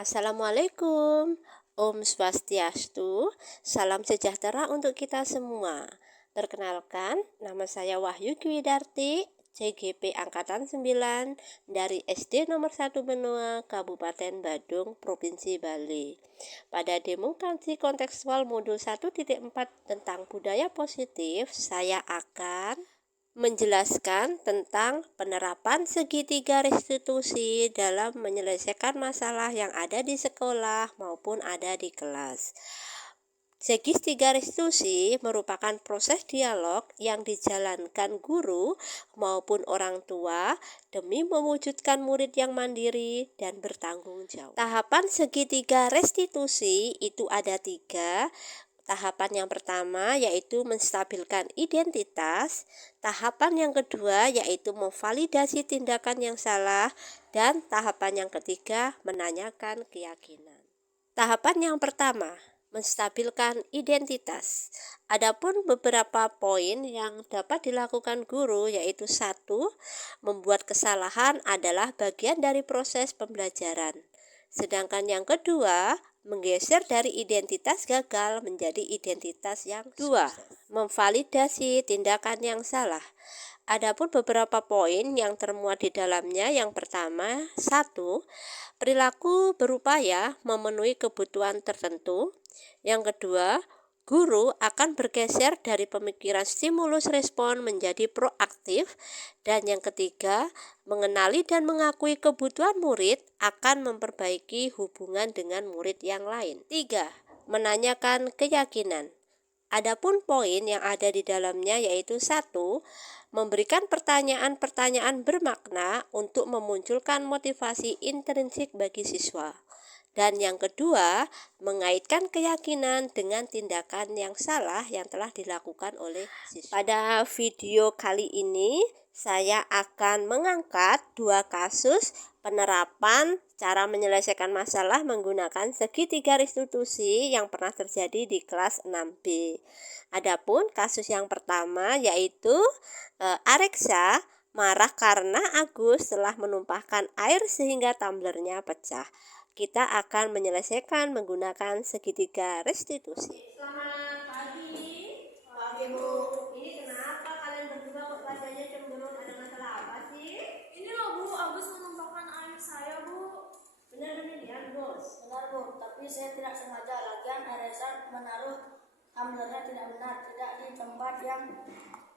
Assalamualaikum, Om Swastiastu, salam sejahtera untuk kita semua. Perkenalkan, nama saya Wahyu Kwidarti, CGP Angkatan 9 dari SD nomor 1 Benua, Kabupaten Badung, Provinsi Bali. Pada demonstrasi kontekstual modul 1.4 tentang budaya positif, saya akan menjelaskan tentang penerapan segitiga restitusi dalam menyelesaikan masalah yang ada di sekolah maupun ada di kelas. Segitiga restitusi merupakan proses dialog yang dijalankan guru maupun orang tua demi mewujudkan murid yang mandiri dan bertanggung jawab. Tahapan segitiga restitusi itu ada 3. Tahapan yang pertama yaitu menstabilkan identitas, tahapan yang kedua yaitu memvalidasi tindakan yang salah, dan tahapan yang ketiga menanyakan keyakinan. Tahapan yang pertama, menstabilkan identitas. Adapun beberapa poin yang dapat dilakukan guru yaitu 1. Membuat kesalahan adalah bagian dari proses pembelajaran. Sedangkan yang kedua, menggeser dari identitas gagal menjadi identitas yang sukses. 2. Memvalidasi tindakan yang salah. Adapun beberapa poin yang termuat di dalamnya, yang pertama, 1. Perilaku berupaya memenuhi kebutuhan tertentu. Yang kedua, guru akan bergeser dari pemikiran stimulus respon menjadi proaktif. Dan yang ketiga, mengenali dan mengakui kebutuhan murid akan memperbaiki hubungan dengan murid yang lain. 3. Menanyakan keyakinan. Adapun poin yang ada di dalamnya yaitu 1. Memberikan pertanyaan-pertanyaan bermakna untuk memunculkan motivasi intrinsik bagi siswa. Dan yang kedua, mengaitkan keyakinan dengan tindakan yang salah yang telah dilakukan oleh siswa. Pada video kali ini, saya akan mengangkat 2 kasus penerapan cara menyelesaikan masalah menggunakan segitiga restitusi yang pernah terjadi di kelas 6B. Adapun kasus yang pertama yaitu Areksa marah karena Agus telah menumpahkan air sehingga tumblernya pecah. Kita akan menyelesaikan menggunakan segitiga restitusi. Selamat pagi. Pagi, Bu. Ini kenapa kalian berdua kok wajahnya cemberut? Ada masalah apa sih? Ini loh, Bu, Agus menumpahkan air saya, Bu. Benar-benar ya, Bos? Benar, Bu, tapi saya tidak sengaja. Lagian Aresa menaruh tumblernya tidak benar, tidak di tempat yang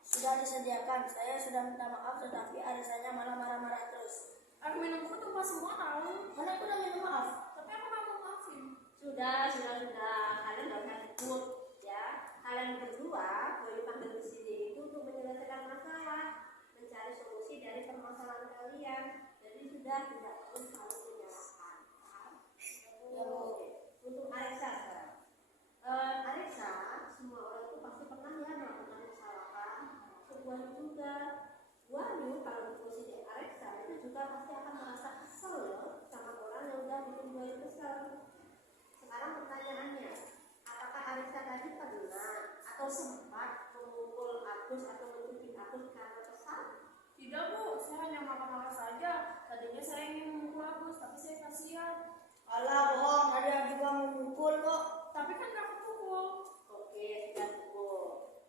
sudah disediakan. Saya sudah minta maaf, tetapi Aresanya malah marah-marah terus. Air minumku tumpah semua tahu. Karena aku udah minta maaf. Tapi aku nggak mau maafin. Sudah. Kalian nggak usah ribut, ya. Kalian berdua boleh dipanggil ke sini itu untuk menyelesaikan masalah, mencari solusi dari permasalahan kalian. Jadi sudah tidak perlu saling menyalahkan. Paham? Ya, Bu. Untuk Areksa sekarang. Areksa, semua orang itu pasti pernah ya melakukan kesalahan. Wahyu juga. Wahyu kalau di posisi Areksa itu juga pasti akan merasa kesel loh sama orang yang udah bikin Wahyu kesel. Sekarang pertanyaannya, apakah Areksa tadi pernah atau sempat memukul Agus atau mencubit Agus karena kesal? Tidak, Bu, saya hanya marah-marah saja. Tadinya saya ingin memukul Agus, tapi saya kasihan. Alah, bohong. Ada juga memukul kok. Tapi kan nggak kepukul. Oke, sudah pukul.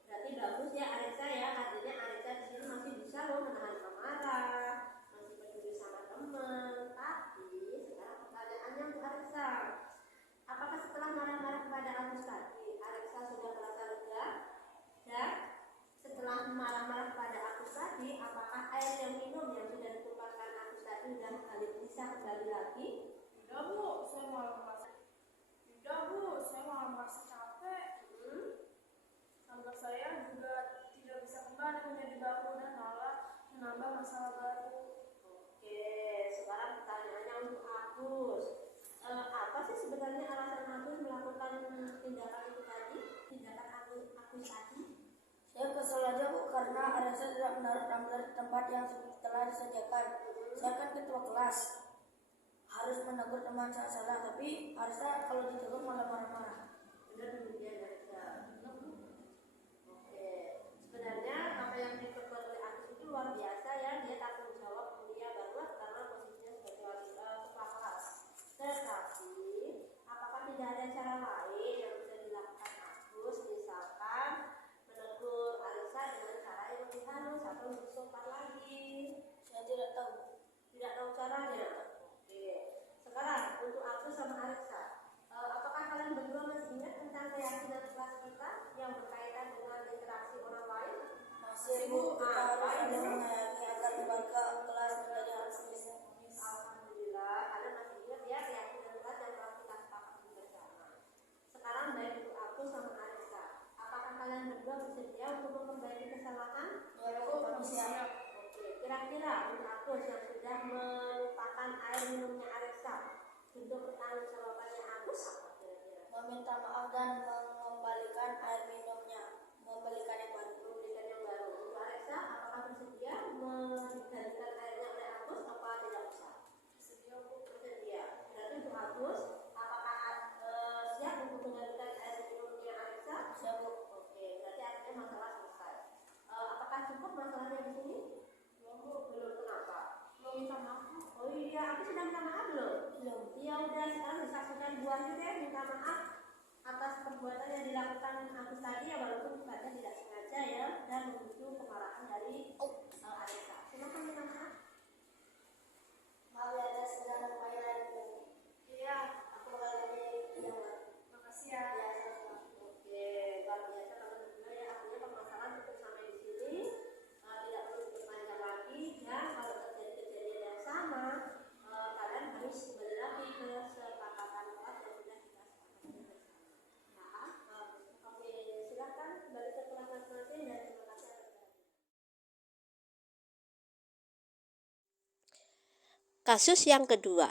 Berarti bagus ya Areksa ya, artinya Areksa di sini masih bisa loh menahan amarah, masih peduli sama teman. Tapi sekarang pertanyaannya untuk Areksa, apakah setelah marah-marah kepada Agus tadi, Areksa sudah merasa lega? Dan setelah marah-marah kepada Agus tadi, apakah air yang minum yang sudah ditumpahkan Agus tadi sudah bisa kembali lagi? Tidak, Bu, saya malah merasa capek. Tumbler saya juga tidak bisa kembali menjadi baru dan malah menambah masalah baru. Oke, sekarang pertanyaannya untuk Agus. Apa sih sebenarnya alasan Agus melakukan tindakan itu tadi? Tindakan Agus tadi? Saya kesel aja, Bu, karena Aresa tidak menaruh tumbler di tempat yang telah disediakan. Saya kan ketua kelas, harus menegur teman saya salah, tapi Aresa kalau ditegur malah marah-marah. Benar demikian ya. Oke, sebenarnya apa yang dilakukan oleh Agus itu luar biasa ya. Dia tanggung jawab, dia banget karena posisinya sebagai kepala kelas. Tetapi kira-kira untuk Agus yang sudah melupakan air minumnya Alexa, bentuk pertanggungjawabannya Agus apa kira-kira? Meminta maaf dan mengembalikan air minumnya, membelikan yang baru. Memberikan yang baru. Untuk Alexa, apakah bersedia menggantikan airnya oleh Agus apa tidak usah? Bersedia Bu. Bersedia. Berarti untuk Agus, apakah siap untuk menggantikan air minumnya Alexa? Siap Bu. Oke, berarti artinya masalah selesai. Apakah cukup masalahnya di sini? Belum. Kenapa? Mau minta maaf Bu. Oh iya, aku sudah minta maaf belum? Belum. Ya udah, sekarang disaksikan buahnya deh, minta maaf atas perbuatan yang dilakukan Agus tadi ya, walaupun sifatnya tidak sengaja ya, dan memicu kemarahan dari Alexa. Silakan minta maaf. Maaf ya guys, sudah lupain air minum. Iya. Aku bakal ganti yang baru. Makasih ya. Ya, sama-sama. Oke, luar biasa kalau berdua ya, artinya permasalahan cukup sampai di sini. Tidak perlu diperpanjang lagi, dan kalau terjadi kejadian yang sama, kalian harus kembali lagi ke kesepakatan kelas yang sudah kita sepakati bersama. Oke, silakan kembali ke kelas masing-masing dan terima kasih atas perhatian. Kasus yang kedua.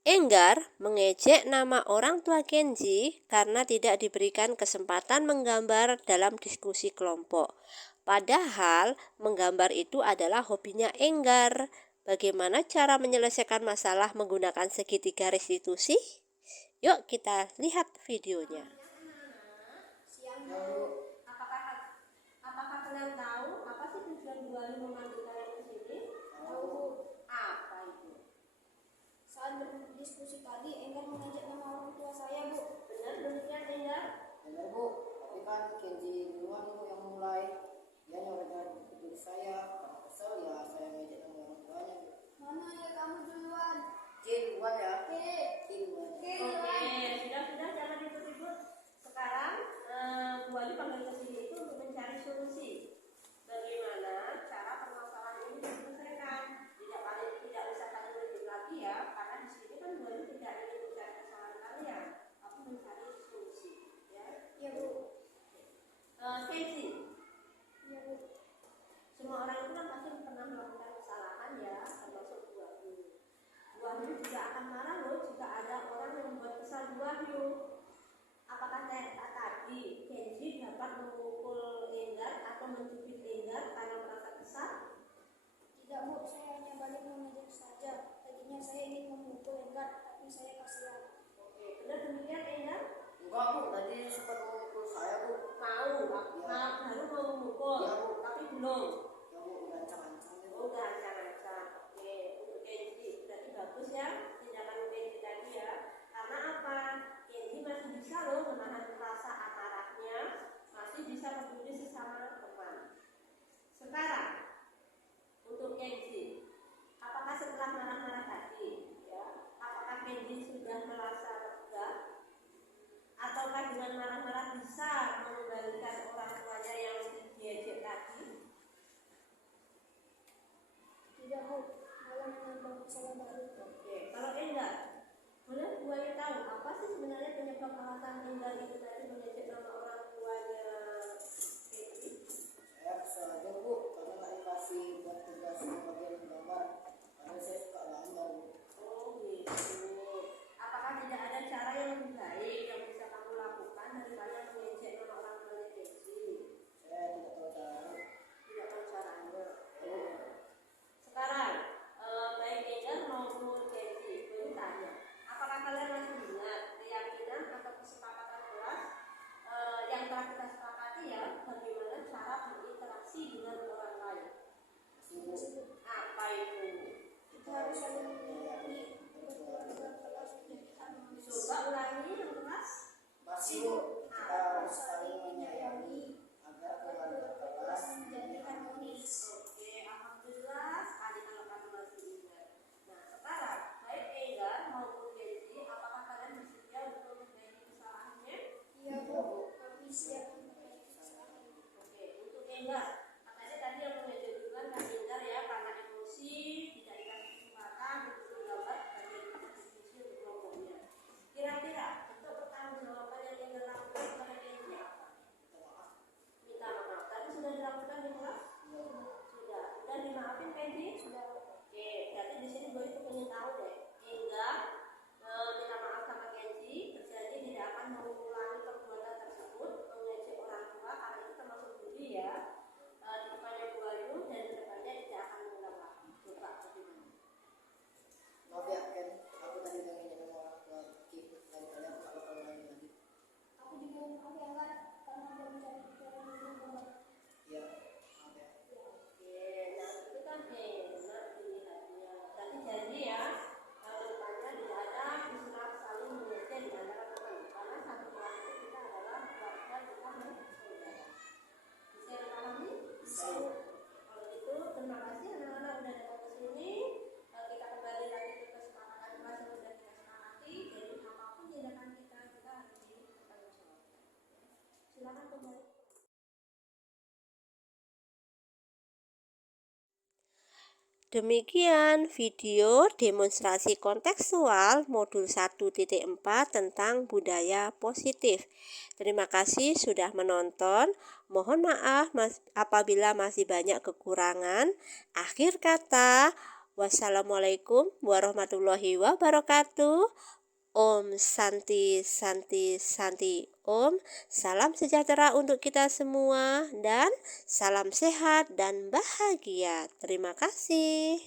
Enggar mengejek nama orang tua Kenji karena tidak diberikan kesempatan menggambar dalam diskusi kelompok. Padahal menggambar itu adalah hobinya Enggar. Bagaimana cara menyelesaikan masalah menggunakan segitiga restitusi? Yuk kita lihat videonya. Siang Bu. Apakah kalian tahu apa sih tujuan Bu Ali memanggil kalian ke sini? Tahu Bu. Apa itu? Saat berdiskusi tadi, Enggar mengajak nama orang tua saya Bu. Benar demikian Enggar? Benar Bu, tapi kan Kenji duluan Bu yang mulai. Dia nyoret buku saya, karena kesel ya saya ngejek sama orang tuanya Bu. Mana ya kamu duluan? C duluan ya? Oke. C duluan. Oke, sudah jangan ribut-ribut. Sekarang Bu Ali panggil ke sini itu untuk mencari solusi. Bagaimana cara permasalahan ini diselesaikan? Tidak usah saling ribut lagi ya, karena di sini kan Bu Ali tidak ingin mencari kesalahan kalian, tapi mencari solusi. Ya, Iya Bu. Casey, Iya Bu. semua orang itu kan pasti pernah melakukan kesalahan ya, termasuk Bu Wahyu. Bu Wahyu juga akan marah loh jika ada orang yang membuat kesal Bu Wahyu. Apakah tadi Kenji dapat memukul Enggar atau mencubit Enggar karena merasa kesal? Tidak Bu, saya hanya balik mengejek saja. Tadinya saya ingin memukul Enggar, tapi saya kasihan. Oke, benar demikian Enggar? Enggak Bu, tadi sempat memukul saya Bu. Baru mau memukul, Iya, Bu. tapi belum. Ya Bu, udah ancam-ancam ya Bu. Oh, udah ancam-ancam. Oke, untuk Kenji berarti bagus ya tindakan Kenji tadi ya. Karena apa? Kenji masih bisa loh menahan rasa amarahnya, masih bisa peduli sesama teman. Sekarang untuk Kenji, apakah setelah marah-marah tadi, ya, apakah Kenji sudah merasa lega, ataukah dengan marah-marah bisa mengembalikan orang tuanya yang diejek tadi? Tidak Bu, malah menambah masalah baru. Oke, kalau Enggar, boleh Bu Ayu tahu apa sih sebenarnya penyebab alasan Enggar itu tadi mengejek nama orang tuanya Kenji? Saya kesel aja Bu, karena nggak dikasih buat tugas bagian gambar. Karena saya suka gambar Bu. Oh gitu. Apakah tidak ada cara yang lebih baik yang bisa kamu lakukan daripada mengejek nama orang Silakan kembali. Demikian video demonstrasi kontekstual modul 1.4 tentang budaya positif. Terima kasih sudah menonton. Mohon maaf apabila masih banyak kekurangan. Akhir kata, wassalamualaikum warahmatullahi wabarakatuh. Om Santi Santi Santi Om. Salam sejahtera untuk kita semua dan salam sehat dan bahagia. Terima kasih.